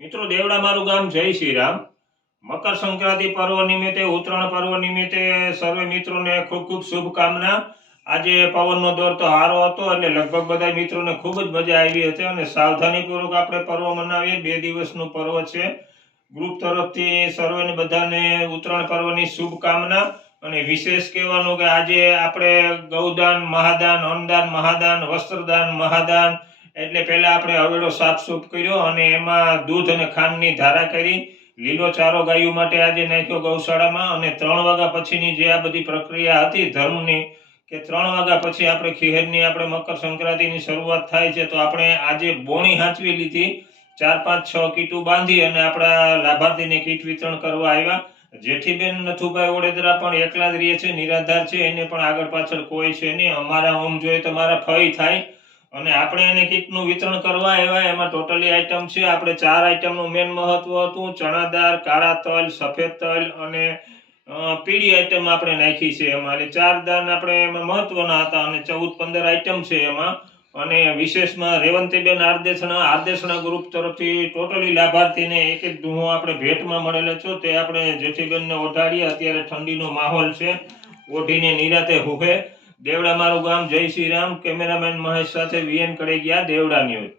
મિત્રો દેવડા મારું ગામ જય શ્રી રામ। મકર સંક્રાંતિ પર્વ નિમિત્તે ઉત્તરાયણ પર્વ નિમિત્તે સર્વે મિત્રોને ખૂબ ખૂબ શુભકામના। આજે પવનનો દોર તો સારો હતો એટલે લગભગ બધા મિત્રોને ખૂબ જ મજા આવી હતી અને સાવધાનીપૂર્વક આપણે પર્વ મનાવીએ। 2 દિવસનું પર્વ છે। ગ્રુપ તરફથી સર્વેને બધાને ઉત્તરાયણ પર્વની શુભકામના। અને વિશેષ કહેવાનું કે આજે આપણે ગૌદાન મહાદાન, અન્નદાન મહાદાન, વસ્ત્રદાન મહાદાન એટલે પહેલા આપણે હવેડો સાફસૂફ કર્યો અને એમાં દૂધ અને ખાંડની ધારા કરી। લીલો ચારો ગાયો માટે આજે નાખ્યો ગૌશાળામાં અને 3 વાગ્યા પછીની જે આ બધી પ્રક્રિયા હતી ધર્મની કે 3 વાગ્યા પછી આપણે ખીહેરની આપણે મકર સંક્રાંતિની શરૂઆત થાય છે। તો આપણે આજે બોણી હાંચવી લીધી, 4 5 6 કીટું બાંધી અને આપણા લાભાર્થીને કીટ વિતરણ કરવા આવ્યા। જેઠીબેન નથુભાઈ ઓડેદરા પણ એકલા જ રહે છે, નિરાધાર છે, એને પણ આગળ પાછળ કોઈ છે નહીં। અમારા ઓમ જોઈએ તમારા ફઈ થાય અને આપણે એને કીટનું વિતરણ કરવા આવ્યા। એમાં ટોટલી આઈટમ છે આપણે 4 આઈટમનું મેન મહત્વ હતું। ચણા દાળ, કાળા તલ, સફેદ તલ અને પીળી આઈટમ આપણે નાખી છે એમાં। એટલે 4 દાન આપણે એમાં મહત્વના હતા અને 14 15 આઈટમ છે એમાં। અને વિશેષમાં રેવંતીબેન આરદેશના ગ્રુપ તરફથી ટોટલી લાભાર્થીને એક એક દુહો આપણે ભેટમાં મળેલો છે। તે આપણે જેઠીબેનને ઓઢાડીએ। અત્યારે ઠંડીનો માહોલ છે, ઓઢીને નિરાતે હુહે। દેવડા મારું ગામ જય શ્રી રામ। કેમેરામેન મહેશ સાથે વીએન કડેગિયા, દેવડા ન્યૂઝ।